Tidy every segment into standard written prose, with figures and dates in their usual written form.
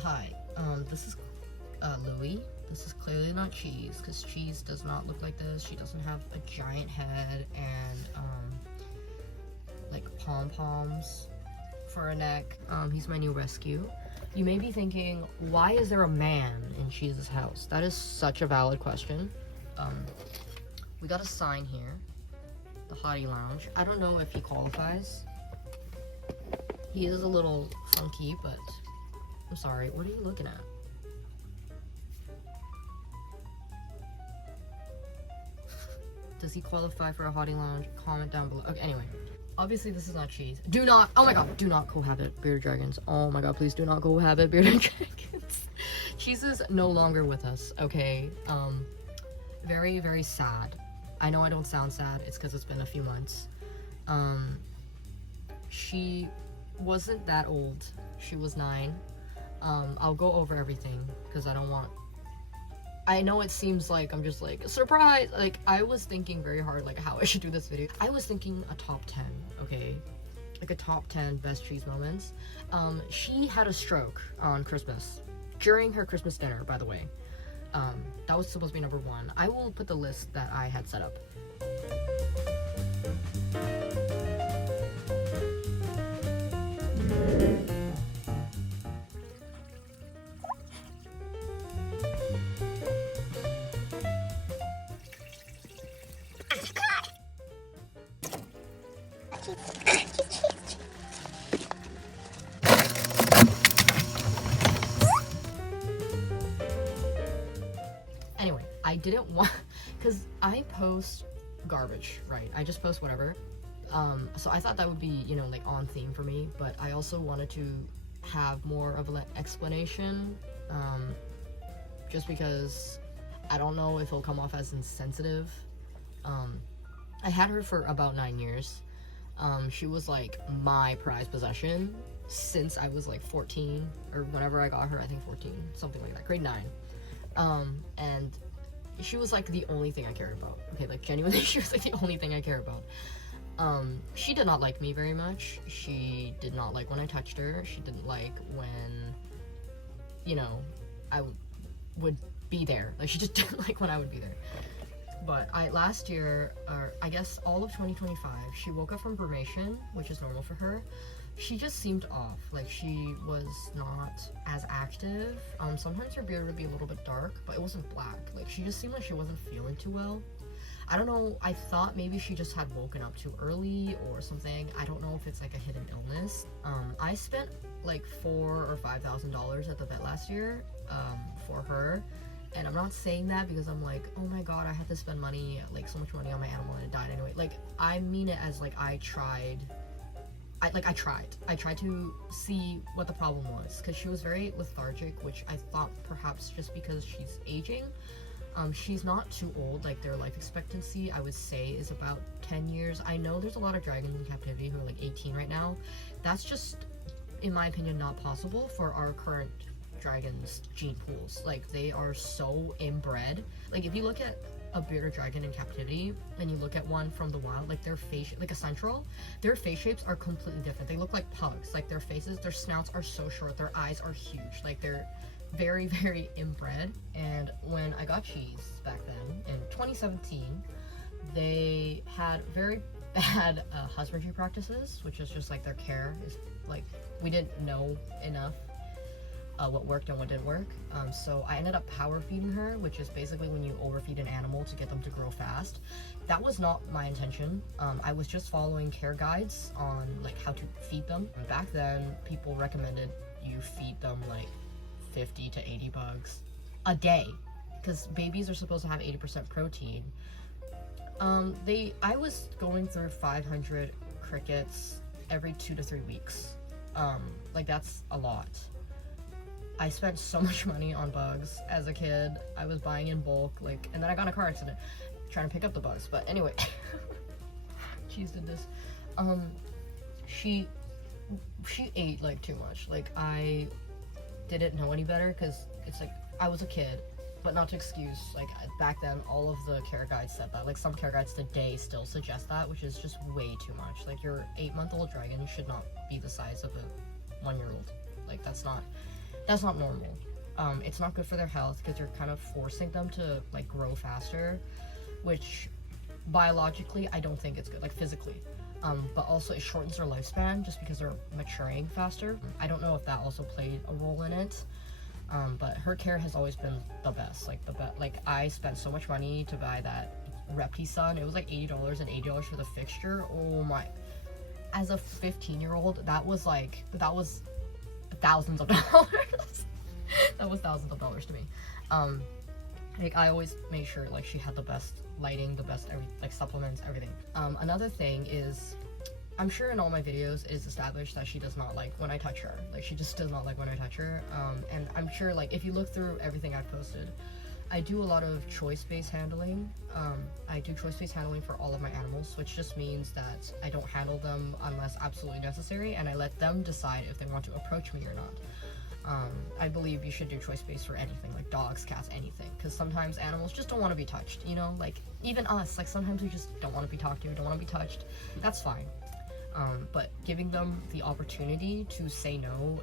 Hi, this is Louie. This is clearly not Cheese, because Cheese does not look like this. She doesn't have a giant head and like pom-poms for a neck. He's my new rescue. You may be thinking, why is there a man in Cheese's house? That is such a valid question. We got a sign here, the Hottie Lounge. I don't know if he qualifies. He is a little funky, but I'm sorry, what are you looking at? Does he qualify for a Hottie Lounge? Comment down below. Okay, anyway. Obviously, this is not Cheese. Do not, oh my god, do not cohabit bearded dragons. Oh my god, please do not cohabit bearded dragons. Cheese is no longer with us, okay? Very, very sad. I know I don't sound sad. It's because it's been a few months. She wasn't that old. She was 9. I'll go over everything because I don't want... I know it seems like I'm just like, surprise! Like, I was thinking very hard, like, how I should do this video. I was thinking a top 10, okay? Like a top 10 best Cheese moments. She had a stroke on Christmas. During her Christmas dinner, by the way. That was supposed to be number 1. I will put the list that I had set up. Anyway, I didn't want, because I post garbage, right? I just post whatever. So I thought that would be, you know, like on theme for me, but I also wanted to have more of an explanation, just because I don't know if it'll come off as insensitive. I had her for about 9 years. She was like my prized possession since I was like 14, or whenever I got her, I think 14, something like that, grade 9. And she was like the only thing I cared about. Okay, like genuinely, she was like the only thing I care about. She did not like me very much. She did not like when I touched her. She didn't like when, you know, I would be there. Like, she just didn't like when I would be there. But last year, or I guess all of 2025, she woke up from brumation, which is normal for her. She just seemed off. Like, she was not as active. Sometimes her beard would be a little bit dark, but it wasn't black. Like, she just seemed like she wasn't feeling too well. I don't know, I thought maybe she just had woken up too early or something. I don't know if it's like a hidden illness. I spent like $4,000 or $5,000 at the vet last year, for her. And I'm not saying that because I'm like, oh my god, I had to spend money, like so much money on my animal and it died anyway. Like, I mean it as like I tried to see what the problem was, because she was very lethargic, which I thought perhaps just because she's aging. She's not too old. Like, their life expectancy, I would say, is about 10 years. I know there's a lot of dragons in captivity who are like 18 right now. That's just, in my opinion, not possible for our current dragons gene pools. Like, they are so inbred. Like, if you look at a bearded dragon in captivity and you look at one from the wild, like their face, like a central, their face shapes are completely different. They look like pugs. Like, their faces, their snouts are so short, their eyes are huge. Like, they're very, very inbred. And when I got Cheese back then in 2017, they had very bad husbandry practices, which is just like their care is like, we didn't know enough what worked and what didn't work. So I ended up power feeding her, which is basically when you overfeed an animal to get them to grow fast. That was not my intention. I was just following care guides on like how to feed them. And back then, people recommended you feed them like 50 to 80 bugs a day, because babies are supposed to have 80% protein. I was going through 500 crickets every 2 to 3 weeks. Like, that's a lot. I spent so much money on bugs as a kid. I was buying in bulk, like, and then I got in a car accident trying to pick up the bugs. But anyway, Cheese did this. She ate like too much. Like, I didn't know any better, because it's like, I was a kid, but not to excuse, like, back then all of the care guides said that. Like, some care guides today still suggest that, which is just way too much. Like, your 8-month-old dragon should not be the size of a 1-year-old. Like, that's not That's not normal. It's not good for their health because you're kind of forcing them to like grow faster, which biologically I don't think it's good, like physically. But also it shortens their lifespan just because they're maturing faster. I don't know if that also played a role in it. But her care has always been the best. Like I spent so much money to buy that Repti Sun. It was like $80 and $80 for the fixture. Oh my! As a 15-year-old, that was thousands of dollars. That was thousands of dollars to me. Like I always made sure like she had the best lighting, the best like supplements, everything. Another thing is, I'm sure in all my videos it is established that she does not like when I touch her. Like she just does not like when I touch her. And I'm sure like if you look through everything I've posted, I do a lot of choice-based handling. I do choice-based handling for all of my animals, which just means that I don't handle them unless absolutely necessary, and I let them decide if they want to approach me or not. I believe you should do choice-based for anything, like dogs, cats, anything, because sometimes animals just don't want to be touched, you know? Like, even us, like sometimes we just don't want to be talked to, don't want to be touched. That's fine. But giving them the opportunity to say no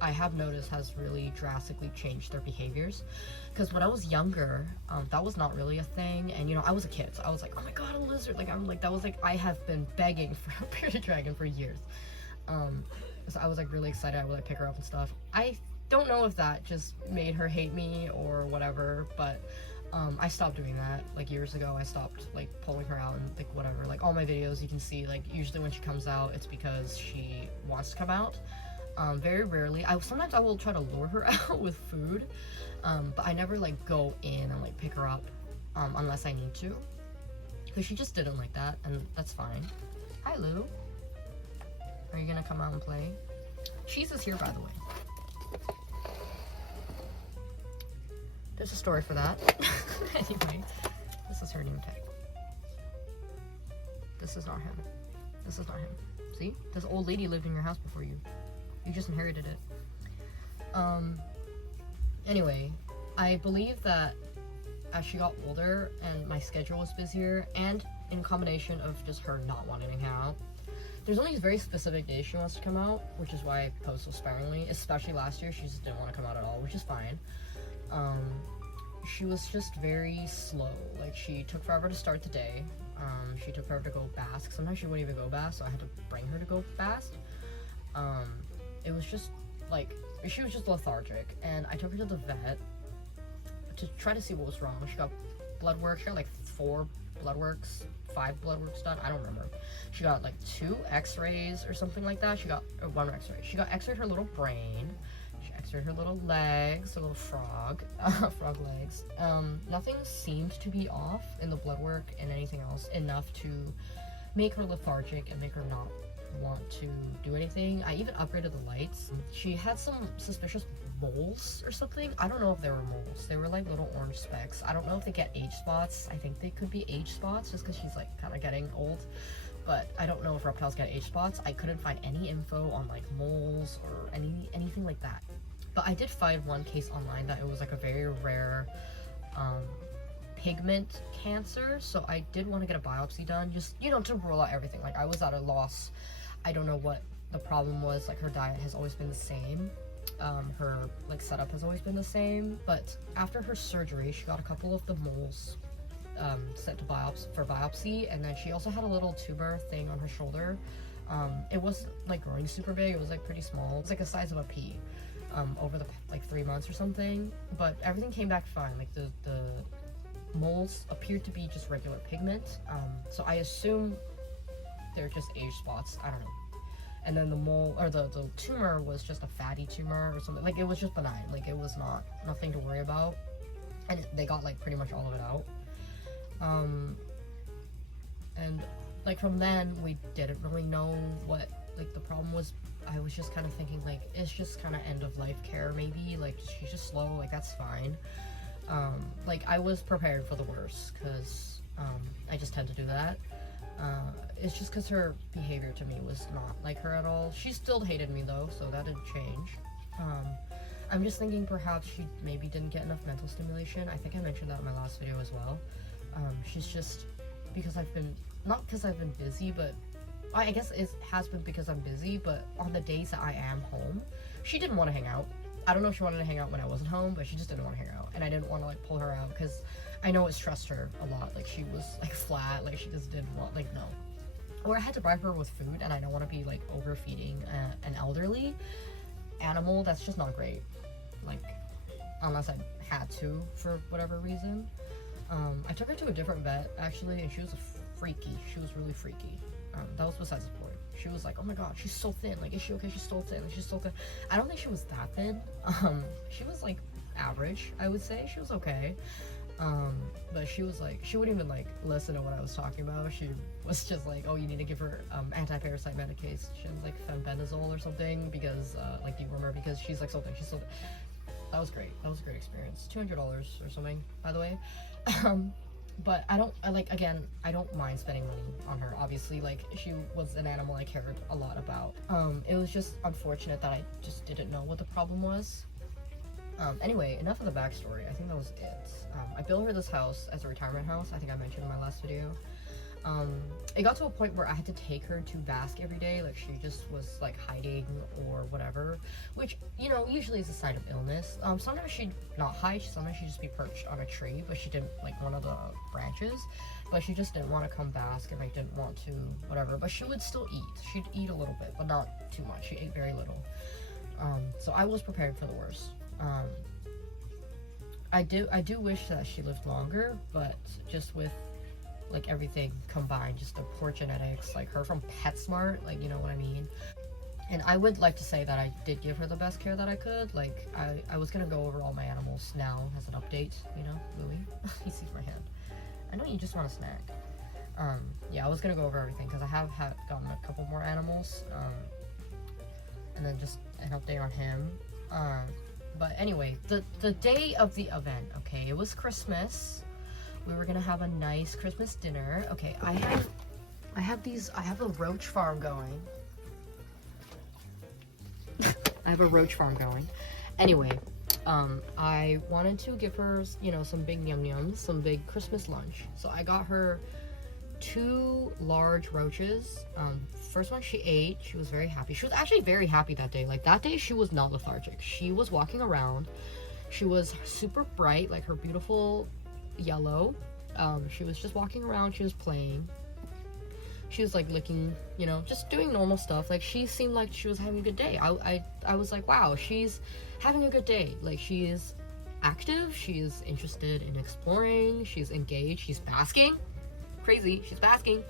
I have noticed has really drastically changed their behaviors. Because when I was younger, that was not really a thing, and you know, I was a kid, so I was like, oh my god, a lizard, like I have been begging for a bearded dragon for years. So I was like really excited. I would like pick her up and stuff. I don't know if that just made her hate me or whatever, but I stopped doing that like years ago. I stopped like pulling her out and like whatever. Like all my videos you can see, like usually when she comes out it's because she wants to come out. Very rarely. Sometimes I will try to lure her out with food, but I never like go in and like pick her up unless I need to, because she just didn't like that, and that's fine. Hi Lou. Are you gonna come out and play? Cheese is here, by the way. There's a story for that. Anyway, this is her new pet. This is not him. This is not him. See? This old lady lived in your house before you. You just inherited it. Anyway, I believe that as she got older and my schedule was busier, and in combination of just her not wanting to hang out, there's only very specific days she wants to come out, which is why I post so sparingly. Especially last year, she just didn't want to come out at all, which is fine. She was just very slow. Like, she took forever to start the day. She took forever to go bask. Sometimes she wouldn't even go bask, so I had to bring her to go bask. It was just, like, she was just lethargic, and I took her to the vet to try to see what was wrong. She got blood work. She got, like, 4 blood works, 5 blood works done. I don't remember. She got, like, 2 x-rays or something like that. She got, or 1 x-ray. She got x-rayed her little brain. She x-rayed her little legs, her little frog, frog legs. Nothing seemed to be off in the blood work and anything else enough to make her lethargic and make her not want to do anything. I even upgraded the lights. She had some suspicious moles or something. I don't know if they were moles. They were like little orange specks. I don't know if they get age spots. I think they could be age spots just because she's like kind of getting old. But I don't know if reptiles get age spots. I couldn't find any info on like moles or anything like that. But I did find one case online that it was like a very rare pigment cancer. So I did want to get a biopsy done, just, you know, to rule out everything. Like, I was at a loss. I don't know what the problem was. Like, her diet has always been the same. Her like setup has always been the same. But after her surgery, she got a couple of the moles sent to biopsy, and then she also had a little tumor thing on her shoulder. It wasn't like growing super big. It was like pretty small. It was like the size of a pea. Over the like 3 months or something, but everything came back fine. Like the moles appeared to be just regular pigment, so I assume they're just age spots. I don't know. And then the mole, or the tumor, was just a fatty tumor or something. Like, it was just benign. Like, it was nothing to worry about, and they got like pretty much all of it out. And like from then we didn't really know what like the problem was. I was just kind of thinking like, it's just kind of end of life care maybe. Like, she's just slow, like that's fine. Like, I was prepared for the worst, because I just tend to do that. It's just because her behavior to me was not like her at all. She still hated me though, so that didn't change. I'm just thinking perhaps she maybe didn't get enough mental stimulation. I think I mentioned that in my last video as well. She's just, because not because I've been busy, but I guess it has been because I'm busy, but on the days that I am home, she didn't want to hang out. I don't know if she wanted to hang out when I wasn't home, but she just didn't want to hang out, and I didn't want to like pull her out because I know it stressed her a lot. Like she was like flat, like she just didn't want, like, no. Or I had to bribe her with food, and I don't want to be like overfeeding an elderly animal. That's just not great. Like, unless I had to for whatever reason. I took her to a different vet actually, and she was freaky. She was really freaky. That was besides the point. She was like, oh my god, she's so thin. Like, is she okay? She's so thin. Like, she's so thin. I don't think she was that thin. She was like average, I would say. She was okay. But she was like, she wouldn't even like listen to what I was talking about. She was just like, oh, you need to give her anti-parasite medication, like fenbendazole or something, because like dewormer, because she's like so thin. She's so thin. That was great. That was a great experience. $200 or something, by the way. But I don't mind spending money on her. Obviously, like, she was an animal I cared a lot about. It was just unfortunate that I just didn't know what the problem was. Anyway, enough of the backstory. I think that was it. I built her this house as a retirement house. I think I mentioned in my last video. It got to a point where I had to take her to bask every day. Like, she just was like hiding or whatever, which, you know, usually is a sign of illness. Sometimes she'd not hide, sometimes she'd just be perched on a tree, but she didn't like one of the branches, but she just didn't want to come bask and like didn't want to whatever. But she would still eat. She'd eat a little bit, but not too much. She ate very little. So I was prepared for the worst. I do wish that she lived longer, but just with like everything combined, just the poor genetics, like her from PetSmart, like, you know what I mean. And I would like to say that I did give her the best care that I could. Like, I was gonna go over all my animals now as an update, you know. Louie, he sees my hand. I know you just want a snack. Yeah, I was gonna go over everything because I have gotten a couple more animals, and then just an update on him. But anyway, the day of the event, okay, it was Christmas. We were gonna have a nice Christmas dinner. Okay, I have a roach farm going. I have a roach farm going. Anyway, I wanted to give her, you know, some big yum-yums, some big Christmas lunch. So I got her 2 large roaches. First one she ate. She was very happy. She was actually very happy that day. Like, that day she was not lethargic. She was walking around. She was super bright, like her beautiful yellow. She was just walking around. She was playing. She was like licking, you know, just doing normal stuff. Like, she seemed like she was having a good day. I was like, wow, she's having a good day. Like, she is active. She is interested in exploring. She's engaged. She's basking. Crazy. She's basking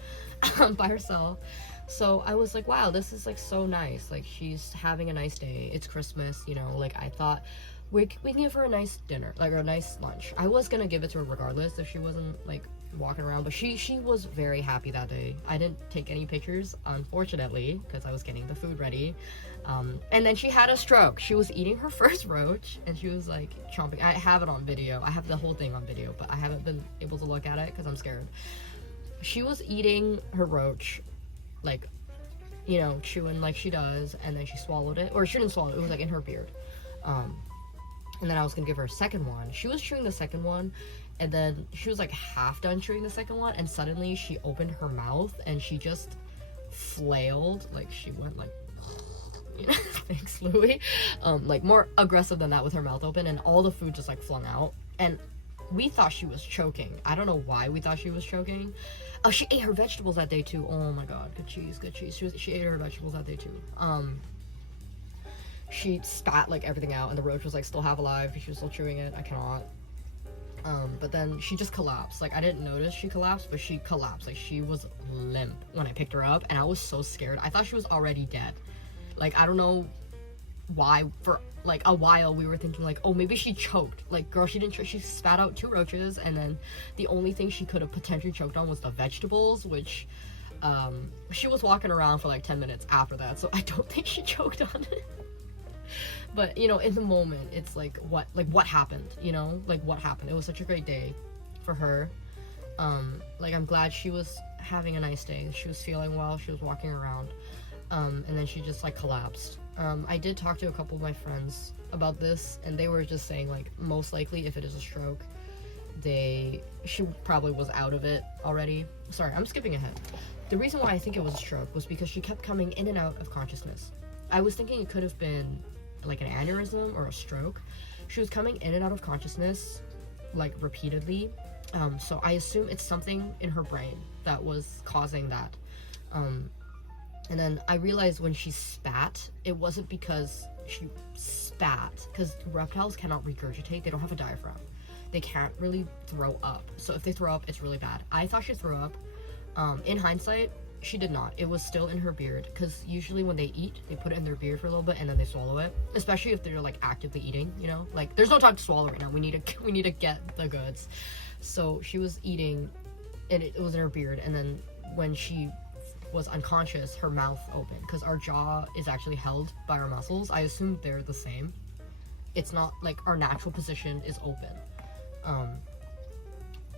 by herself. So I was like, wow, this is like so nice. Like, she's having a nice day. It's Christmas, you know. Like, I thought we can give her a nice dinner, like, or a nice lunch. I was gonna give it to her regardless if she wasn't like walking around, but she was very happy that day. I didn't take any pictures, unfortunately, because I was getting the food ready. And then she had a stroke. She was eating her first roach, and she was like chomping. I have it on video. I have the whole thing on video, but I haven't been able to look at it because I'm scared. She was eating her roach, like, you know, chewing like she does, and then she swallowed it. Or she didn't swallow it, it was like in her beard. And then I was gonna give her a second one. She was chewing the second one, and then she was like half done chewing the second one, and suddenly she opened her mouth and she just flailed. Like, she went like, you know, thanks, Louie. Like, more aggressive than that with her mouth open, and all the food just like flung out. And we thought she was choking. I don't know why we thought she was choking. Oh, she ate her vegetables that day too. Oh my god, good cheese, good cheese. She ate her vegetables that day too. She spat like everything out, and the roach was like still half alive. She was still chewing it. I cannot. But then she just collapsed. Like, I didn't notice she collapsed, but she collapsed. Like, she was limp when I picked her up, and I was so scared. I thought she was already dead. Like, I don't know why. For like a while we were thinking like, oh, maybe she choked. Like, girl, she didn't choke. She spat out 2 roaches, and then the only thing she could have potentially choked on was the vegetables, which she was walking around for like 10 minutes after that, so I don't think she choked on it. But, you know, in the moment, it's like what happened, you know? Like, what happened? It was such a great day for her. Like, I'm glad she was having a nice day. She was feeling well. She was walking around. And then she just, like, collapsed. I did talk to a couple of my friends about this, and they were just saying, like, most likely, if it is a stroke, she probably was out of it already. Sorry, I'm skipping ahead. The reason why I think it was a stroke was because she kept coming in and out of consciousness. I was thinking it could have been like an aneurysm or a stroke. She was coming in and out of consciousness like repeatedly. So I assume it's something in her brain that was causing that. And then I realized when she spat, it wasn't because she spat, because reptiles cannot regurgitate. They don't have a diaphragm. They can't really throw up. So if they throw up, it's really bad. I thought she threw up. In hindsight, she did not. It was still in her beard, because usually when they eat, they put it in their beard for a little bit and then they swallow it. Especially if they're like actively eating, you know? Like, there's no time to swallow right now. We need to get the goods. So she was eating, and it was in her beard. And then when she was unconscious, her mouth opened, because our jaw is actually held by our muscles. I assume they're the same. It's not like our natural position is open.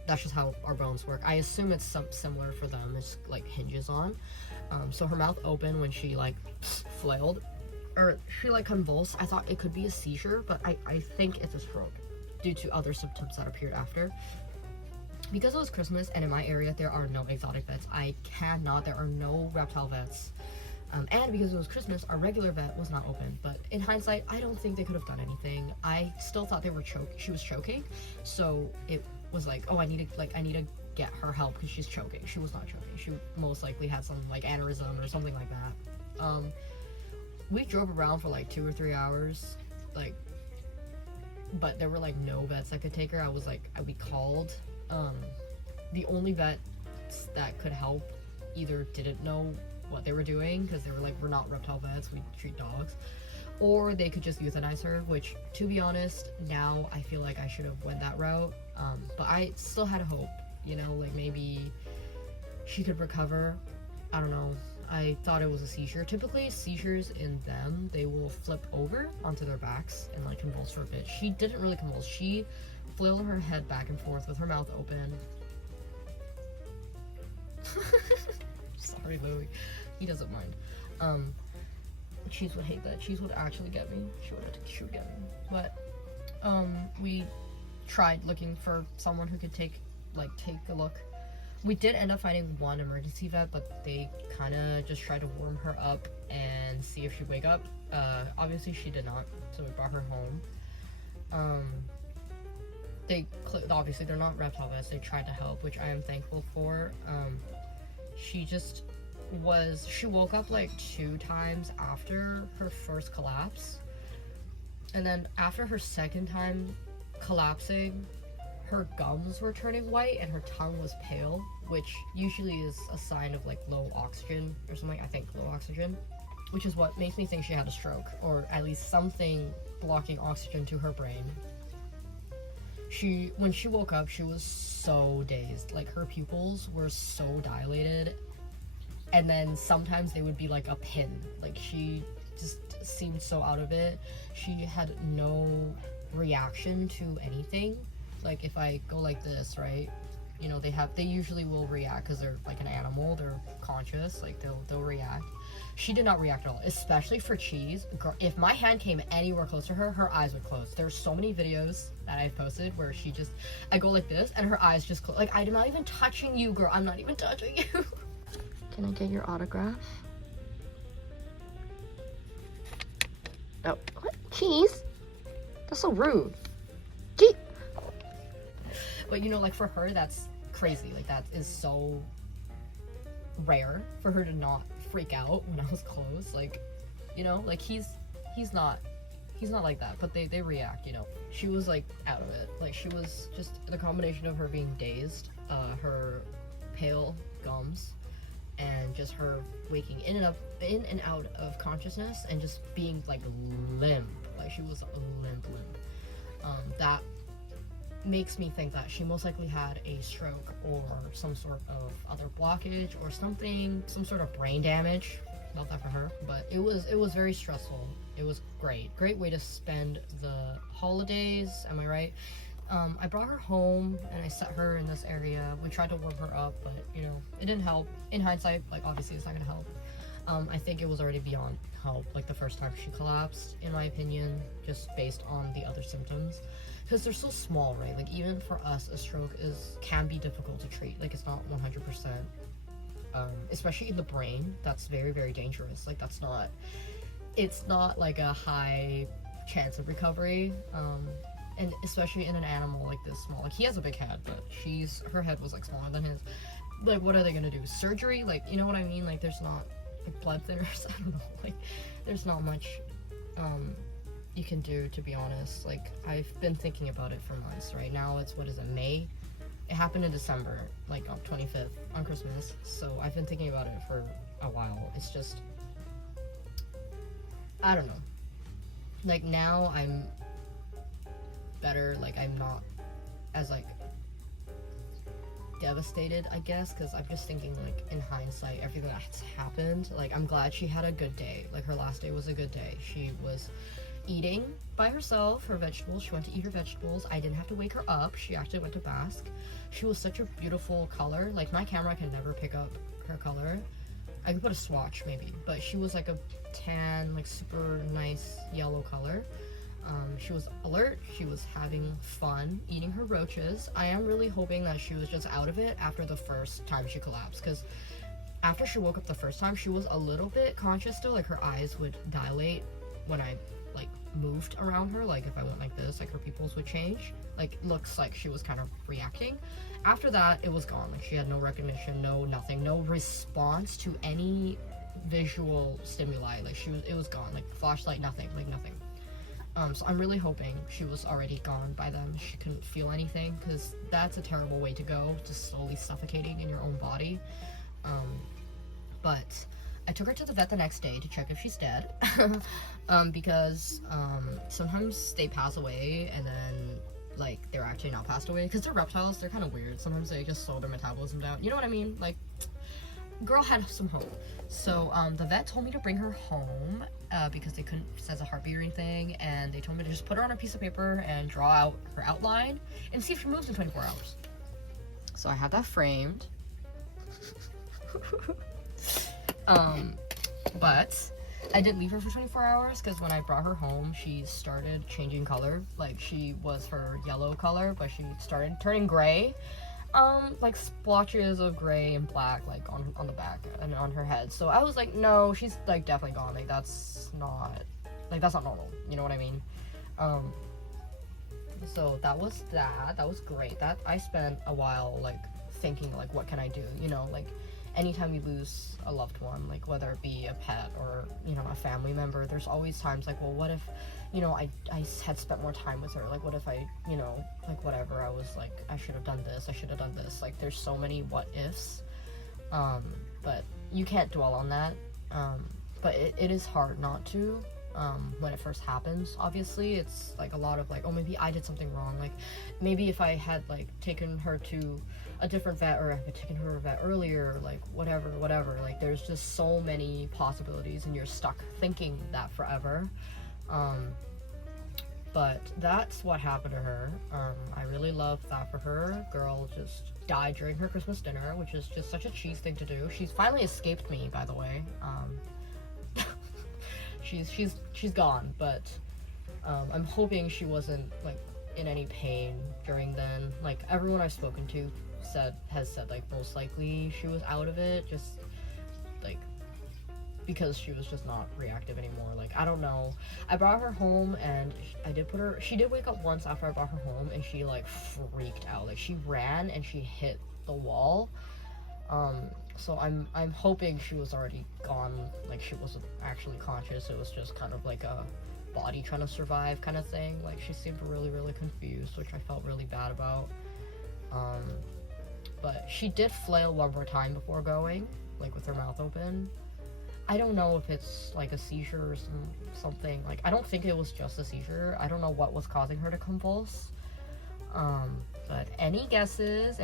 That's just how our bones work. I assume it's similar for them. It's like hinges on. So her mouth opened when she like flailed, or she like convulsed. I thought it could be a seizure, but I think it's a stroke due to other symptoms that appeared after. Because it was Christmas and in my area there are no exotic vets, there are no reptile vets. And because it was Christmas, our regular vet was not open. But in hindsight, I don't think they could have done anything. I still thought she was choking. So it was like, oh, I need to get her help because she's choking. She was not choking. She most likely had some like aneurysm or something like that. We drove around for like 2 or 3 hours, like, but there were like no vets that could take her. We called. The only vets that could help either didn't know what they were doing, because they were like, we're not reptile vets, we treat dogs, or they could just euthanize her, which, to be honest, now I feel like I should have went that route. But I still had hope, you know, like maybe she could recover. I don't know. I thought it was a seizure. Typically seizures in them, they will flip over onto their backs and like convulse for a bit. She didn't really convulse. She flailed her head back and forth with her mouth open. Sorry, Louie. He doesn't mind. Cheese would hate that. Cheese would actually get me. She would get me. But we tried looking for someone who could take a look. We did end up finding one emergency vet, but they kind of just tried to warm her up and see if she'd wake up. Obviously she did not, so we brought her home. Obviously they're not reptile vets. They tried to help, which I am thankful for. She woke up like 2 times after her first collapse, and then after her second time collapsing, her gums were turning white and her tongue was pale, which usually is a sign of like low oxygen or something. I think low oxygen, which is what makes me think she had a stroke, or at least something blocking oxygen to her brain. When she woke up, she was so dazed. Like, her pupils were so dilated, and then sometimes they would be like a pin. Like, she just seemed so out of it. She had no reaction to anything. Like, if I go like this, right, you know, they usually will react because they're like an animal. They're conscious, like they'll react. She did not react at all, especially for Cheese. Girl, if my hand came anywhere close to her, her eyes would close. There's so many videos that I've posted where I go like this and her eyes just close. Like, I'm not even touching you, girl. I'm not even touching you. Can I get your autograph? Oh, what? Cheese? That's so rude. Cheese. But, you know, like, for her, that's crazy. Like, that is so rare for her to not freak out when I was close. Like, you know, like, he's not like that, but they react, you know. She was like out of it. Like, she was just the combination of her being dazed, her pale gums, and just her waking in and out of consciousness, and just being like limp. Like, she was limp. That makes me think that she most likely had a stroke or some sort of other blockage or something, some sort of brain damage. Not that for her, but it was very stressful. It was great way to spend the holidays, am I right? I brought her home and I set her in this area. We tried to warm her up, but, you know, it didn't help. In hindsight, like, obviously it's not gonna help. I think it was already beyond help, like, the first time she collapsed, in my opinion, just based on the other symptoms. Because they're so small, right? Like, even for us, a stroke can be difficult to treat. Like, it's not 100%. Especially in the brain, that's very, very dangerous. Like, it's not like a high chance of recovery. And especially in an animal like this small. Like, he has a big head, but her head was like smaller than his. Like, what are they gonna do? Surgery? Like, you know what I mean? Like, there's not like blood thinners. I don't know. Like, there's not much you can do, to be honest. Like, I've been thinking about it for months. Right now, it's, what is it, May? It happened in December, like on 25th, on Christmas. So I've been thinking about it for a while. It's just, I don't know. Like, now I'm better. Like, I'm not as like devastated, I guess, because I'm just thinking, like, in hindsight, everything that's happened. Like, I'm glad she had a good day. Like, her last day was a good day. She was eating by herself her vegetables. She went to eat her vegetables. I didn't have to wake her up. She actually went to bask. She was such a beautiful color. Like, my camera can never pick up her color. I could put a swatch maybe, but she was like a tan, like super nice yellow color. She was alert. She was having fun eating her roaches. I am really hoping that she was just out of it after the first time she collapsed, because after she woke up the first time, she was a little bit conscious still. Like, her eyes would dilate when I like moved around her. Like, if I went like this, like, her pupils would change. Like, looks like she was kind of reacting. After that, it was gone. Like, she had no recognition, no nothing, no response to any visual stimuli. Like, it was gone. Like, flashlight, nothing, like nothing. So I'm really hoping she was already gone by then. She couldn't feel anything, because that's a terrible way to go, just slowly suffocating in your own body. But I took her to the vet the next day to check if she's dead. Because sometimes they pass away and then, like, they're actually not passed away. Because they're reptiles, they're kind of weird. Sometimes they just slow their metabolism down. You know what I mean? Like, girl had some hope. So the vet told me to bring her home because they couldn't sense a heartbeat or anything, and they told me to just put her on a piece of paper and draw out her outline and see if she moves in 24 hours. So I had that framed. But I didn't leave her for 24 hours, because when I brought her home, she started changing color. Like, she was her yellow color, but she started turning gray. Like, splotches of gray and black, like, on the back and on her head. So I was like, no, she's, like, definitely gone. Like, that's not normal. You know what I mean? So that was that. That was great. That, I spent a while, like, thinking, like, what can I do? You know, like, anytime you lose a loved one, like, whether it be a pet or, you know, a family member, there's always times like, well, what if, you know, I had spent more time with her? Like, what if I, you know, like, whatever, I was like, I should have done this, I should have done this. Like, there's so many what ifs. But you can't dwell on that. But it is hard not to. When it first happens, obviously, it's like a lot of like, oh, maybe I did something wrong. Like, maybe if I had like taken her to a different vet, or I had taken her to a vet earlier, like, whatever, like, there's just so many possibilities, and you're stuck thinking that forever. But that's what happened to her. I really love that for her. Girl just died during her Christmas dinner, which is just such a cheese thing to do. She's finally escaped me, by the way. She's gone, but I'm hoping she wasn't like in any pain during then. Like, everyone I've spoken to has said like most likely she was out of it, just like because she was just not reactive anymore. Like, I don't know. I brought her home, and she did wake up once after I brought her home, and she like freaked out. Like, she ran and she hit the wall. So I'm hoping she was already gone, like, she wasn't actually conscious. It was just kind of like a body trying to survive kind of thing. Like, she seemed really, really confused, which I felt really bad about. But she did flail one more time before going, like, with her mouth open. I don't know if it's like a seizure or something. Like, I don't think it was just a seizure. I don't know what was causing her to convulse. But any guesses?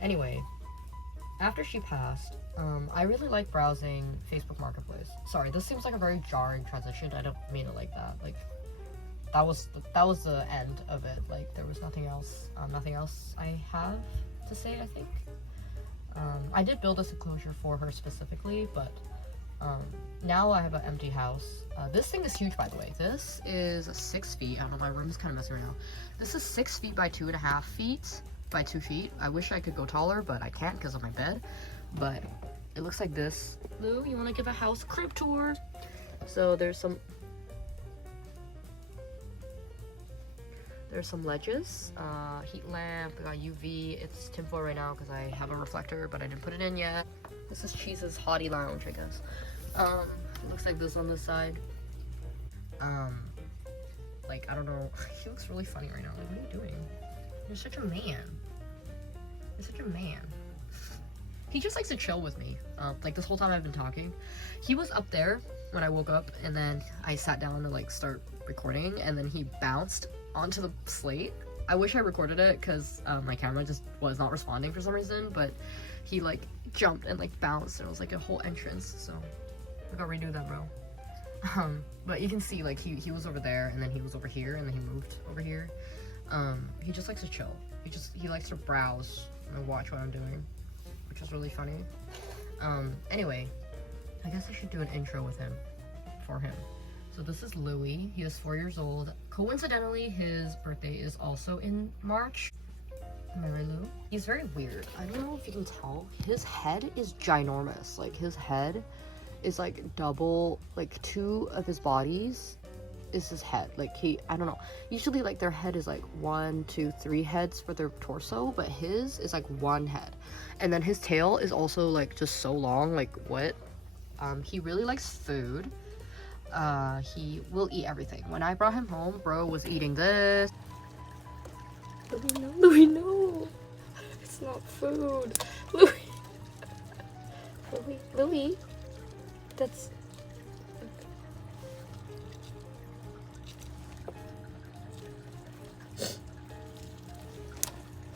Anyway, after she passed, I really like browsing Facebook Marketplace. Sorry, this seems like a very jarring transition. I don't mean it like that. Like, that was the end of it. Like, there was nothing else I have to say, I think. I did build this enclosure for her specifically, but now I have an empty house. This thing is huge, by the way. This is 6 feet. I don't know, my room is kind of messing around. This is 6 feet by 2.5 feet by 2 feet. I wish I could go taller, but I can't because of my bed. But it looks like this. Lou, you want to give a house crib tour? So there's some There's some ledges, heat lamp, I got UV. It's tinfoil right now because I have a reflector, but I didn't put it in yet. This is Cheese's Hottie Lounge, I guess. It looks like this on this side. Like, I don't know. He looks really funny right now. Like, what are you doing? You're such a man. You're such a man. He just likes to chill with me. Like, this whole time I've been talking. He was up there when I woke up, and then I sat down to, like, start recording, and then he bounced onto the slate. I wish I recorded it, because my camera just was not responding for some reason, but he, like, jumped and, like, bounced, and it was, like, a whole entrance, so I gotta redo that, bro. But you can see, like, he was over there, and then he was over here, and then he moved over here. He just likes to chill. He likes to browse and watch what I'm doing, which is really funny. Anyway, I guess I should do an intro with him, for him. So this is Louie. He is 4 years old. Coincidentally, his birthday is also in March. Am I right, Lou? He's very weird. I don't know if you can tell. His head is ginormous. Like, his head is like double, like 2 of his bodies is his head. Like, I don't know. Usually, like, their head is like 1, 2, 3 heads for their torso, but his is like 1 head. And then his tail is also like just so long. Like, what? He really likes food. He will eat everything. When I brought him home, bro was eating this. Louie, no. Louie, no. It's not food. Louie. Louie. That's...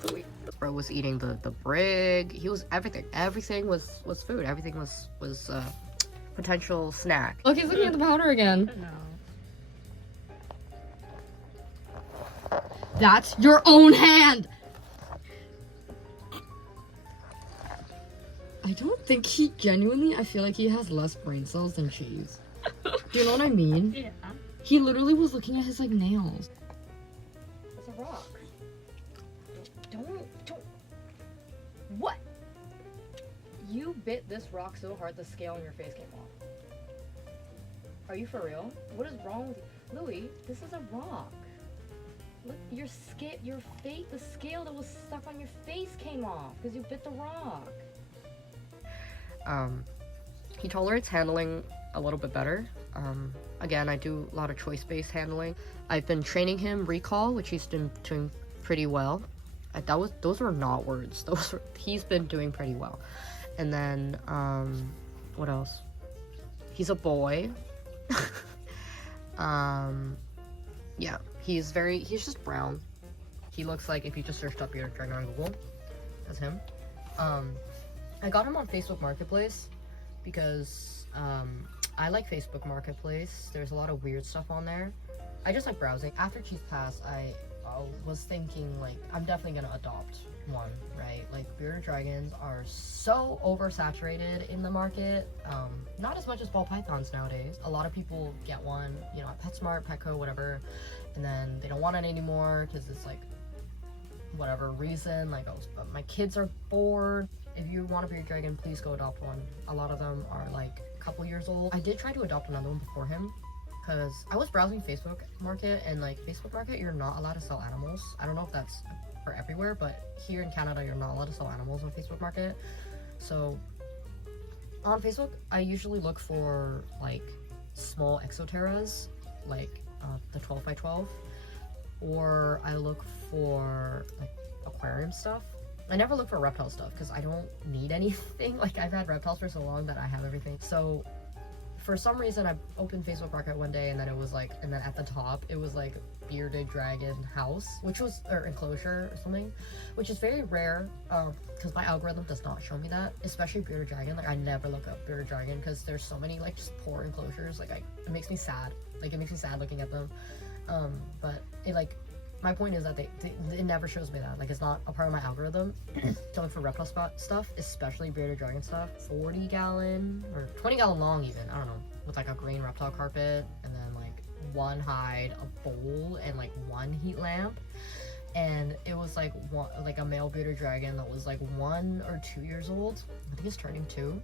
Louie. Bro was eating the brig. He was everything. Everything was food. Everything was potential snack. Look, he's looking at the powder again. No. That's your own hand! I don't think he genuinely, I feel like he has less brain cells than Cheese. Do you know what I mean? Yeah. He literally was looking at his, like, nails. It's a rock. Don't. What? You bit this rock so hard the scale on your face came off. Are you for real? What is wrong with you? Louie, this is a rock. Look, the scale that was stuck on your face came off because you bit the rock. He tolerates handling a little bit better. Again, I do a lot of choice-based handling. I've been training him recall, which he's been doing pretty well. Those were not words. He's been doing pretty well. And then, what else? He's a boy. Yeah, he's just brown. He looks like, if you just searched up bearded dragon on Google, that's him. I got him on Facebook Marketplace because, I like Facebook Marketplace. There's a lot of weird stuff on there. I just like browsing. After Cheese passed, I was thinking, like, I'm definitely gonna adopt one, right? Like, bearded dragons are so oversaturated in the market. Not as much as ball pythons nowadays. A lot of people get one, you know, at PetSmart, Petco, whatever, and then they don't want it anymore because it's like, whatever reason, like, my kids are bored. If you want a bearded dragon, please go adopt one. A lot of them are like a couple years old. I did try to adopt another one before him, because I was browsing Facebook Market, and like Facebook Market, you're not allowed to sell animals. I don't know if that's for everywhere, but here in Canada, you're not allowed to sell animals on Facebook Market. So on Facebook, I usually look for like small exoterras, like the 12 by 12, or I look for like aquarium stuff. I never look for reptile stuff because I don't need anything. Like, I've had reptiles for so long that I have everything. So for some reason, I opened Facebook Market one day, and then it was like, and then at the top, it was like bearded dragon house, which was, or enclosure or something, which is very rare, because my algorithm does not show me that, especially bearded dragon. Like, I never look up bearded dragon because there's so many like just poor enclosures. Like, it makes me sad. Like, it makes me sad looking at them. But it, like, my point is that it never shows me that. Like, it's not a part of my algorithm to look for reptile stuff, especially bearded dragon stuff. 40 gallon or 20 gallon long even, I don't know, with like a green reptile carpet, and then like 1 hide, a bowl, and like 1 heat lamp. And it was like a male bearded dragon that was like 1 or 2 years old. I think he's turning 2.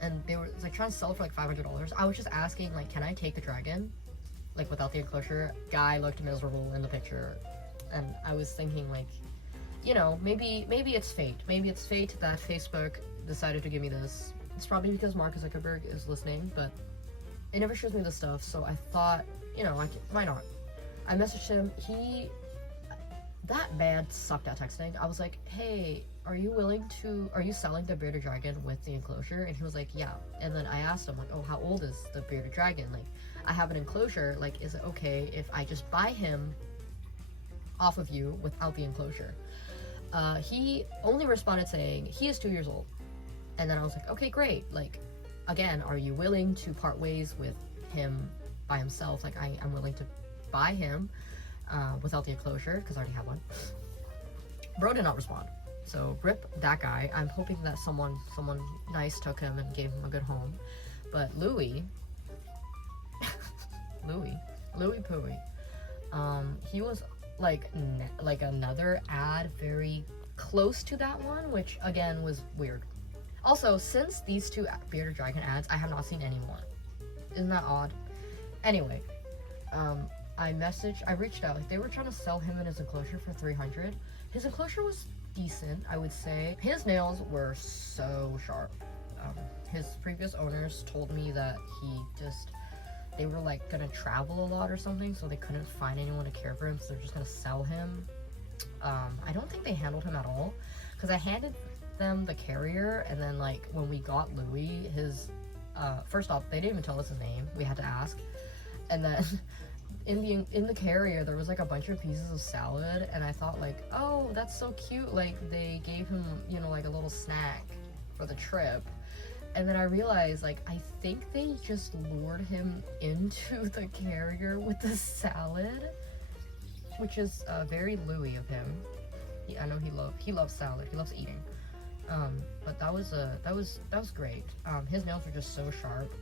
And they were like trying to sell it for like $500. I was just asking, like, can I take the dragon? like without the enclosure, guy looked miserable in the picture. And I was thinking like, you know, maybe it's fate. Maybe it's fate that Facebook decided to give me this. It's probably because Mark Zuckerberg is listening, but it never shows me this stuff, so I thought, you know, why not? I messaged him. That man sucked at texting. I was like, hey, are you selling the bearded dragon with the enclosure? And he was like, yeah. And then I asked him, like, oh, how old is the bearded dragon? Like, I have an enclosure. Like, is it okay if I just buy him off of you without the enclosure? He only responded saying, he is 2 years old. And then I was like, okay, great. Like, again, are you willing to part ways with him by himself? Like, I'm willing to buy him without the enclosure, because I already have one. Bro did not respond. So, rip that guy. I'm hoping that someone nice took him and gave him a good home. But Louie Pooey, he was like another ad very close to that one, which again was weird. Also, since these two bearded dragon ads, I have not seen any more. Isn't that odd? Anyway, I reached out. Like, they were trying to sell him and his enclosure for $300. His enclosure was decent, I would say. His nails were so sharp. His previous owners told me that they were like gonna travel a lot or something, so they couldn't find anyone to care for him, so they're just gonna sell him. I don't think they handled him at all, because I handed them the carrier, and then like when we got Louie, his first off, they didn't even tell us his name. We had to ask. And then in the carrier there was like a bunch of pieces of salad, and I thought like, oh, that's so cute, like they gave him, you know, like a little snack for the trip. And then I realized, like, I think they just lured him into the carrier with the salad, which is very Louie of him. I know he loves salad. He loves eating. But that was great. His nails were just so sharp.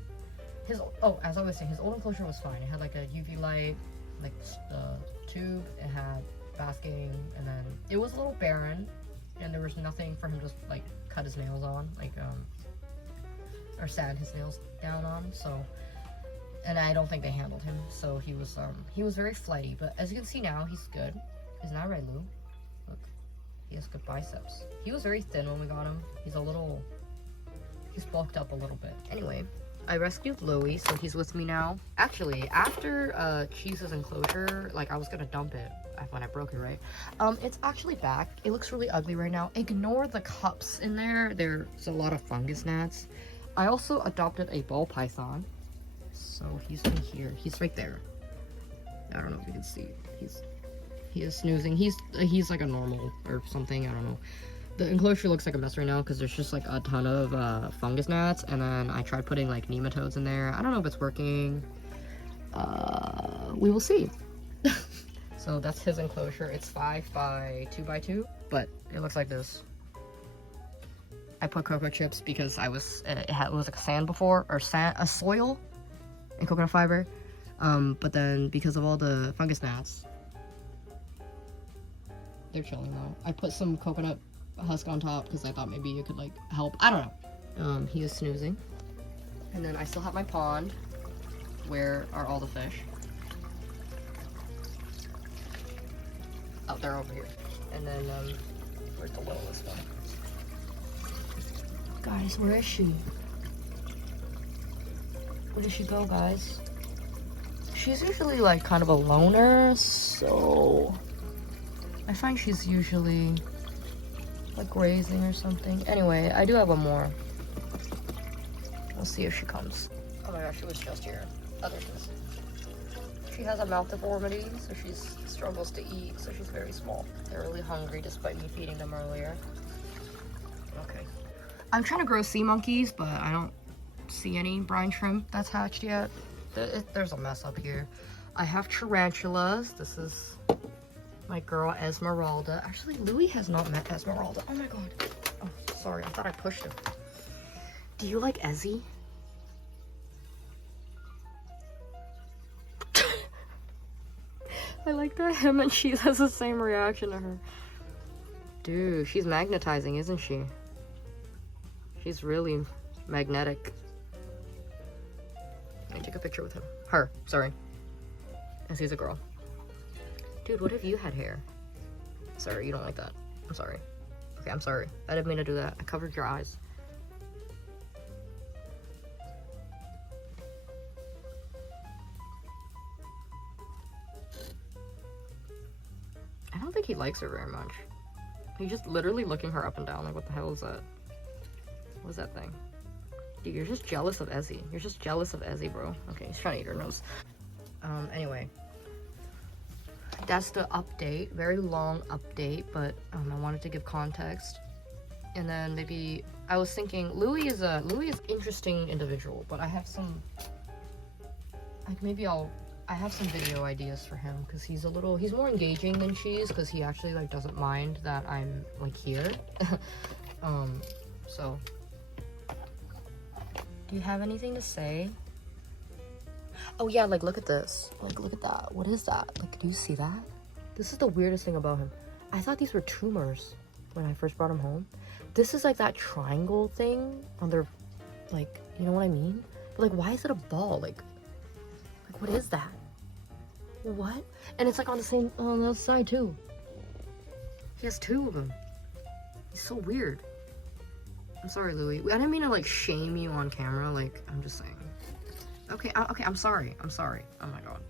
As I was saying, his old enclosure was fine. It had like a UV light, like the tube. It had basking, and then it was a little barren, and there was nothing for him to like cut his nails on, like or sand his nails down on. So, and I don't think they handled him. So he was very flighty. But as you can see now, he's good. Isn't that right, Lou? Look, he has good biceps. He was very thin when we got him. He's bulked up a little bit. Anyway, I rescued Louie, so he's with me now. Actually, after Cheese's enclosure, like I was gonna dump it when I broke it, right? It's actually back. It looks really ugly right now. Ignore the cups in there. There's a lot of fungus gnats. I also adopted a ball python. So he's in here. He's right there. I don't know if you can see. He is snoozing. He's like a normal or something. I don't know. The enclosure looks like a mess right now because there's just like a ton of fungus gnats, and then I tried putting like nematodes in there. I don't know if it's working. We will see. So that's his enclosure. It's 5 by 2 by 2, but it looks like this. I put cocoa chips because it was like a sand before, or a soil and coconut fiber. But then because of all the fungus gnats, they're chilling though. I put some coconut husk on top because I thought maybe it could like help. I don't know. He is snoozing. And then I still have my pond. Where are all the fish? Oh, they're over here. And then where's the littlest one? Guys, where is she? Where did she go, guys? She's usually like kind of a loner, so I find she's usually like grazing or something. Anyway, I do have one more. We'll see if she comes. Oh my gosh, she was just here. Oh, there she is. She has a mouth deformity, so she struggles to eat, so she's very small. They're really hungry despite me feeding them earlier. Okay. I'm trying to grow sea monkeys, but I don't see any brine shrimp that's hatched yet. There's a mess up here. I have tarantulas. This is my girl Esmeralda. Actually, Louie has not met Esmeralda. Oh my god. Oh, sorry. I thought I pushed him. Do you like Ezzy? I like that him and she has the same reaction to her. Dude, she's magnetizing, isn't she? She's really magnetic. Let me take a picture with him. Her, sorry. And she's a girl. Dude, what if you had hair? Sorry, you don't like that. I'm sorry. Okay, I'm sorry. I didn't mean to do that. I covered your eyes. I don't think he likes her very much. He's just literally looking her up and down. Like, what the hell is that? What is that thing? Dude, you're just jealous of Ezzy. You're just jealous of Ezzy, bro. Okay, he's trying to eat her nose. Anyway. That's the update. Very long update, but I wanted to give context. And then maybe I was thinking Louie is interesting individual, but I have some like I have some video ideas for him because he's more engaging than she is because he actually like doesn't mind that I'm like here. So do you have anything to say? Oh yeah, like look at this. Like look at that. What is that? Like do you see that? This is the weirdest thing about him. I thought these were tumors when I first brought him home. This is like that triangle thing on their, like, you know what I mean? But like why is it a ball? Like what is that? What? And it's like on the other side too. He has two of them. He's so weird. I'm sorry, Louie. I didn't mean to like shame you on camera. Like I'm just saying. Okay, I'm sorry. I'm sorry. Oh my god.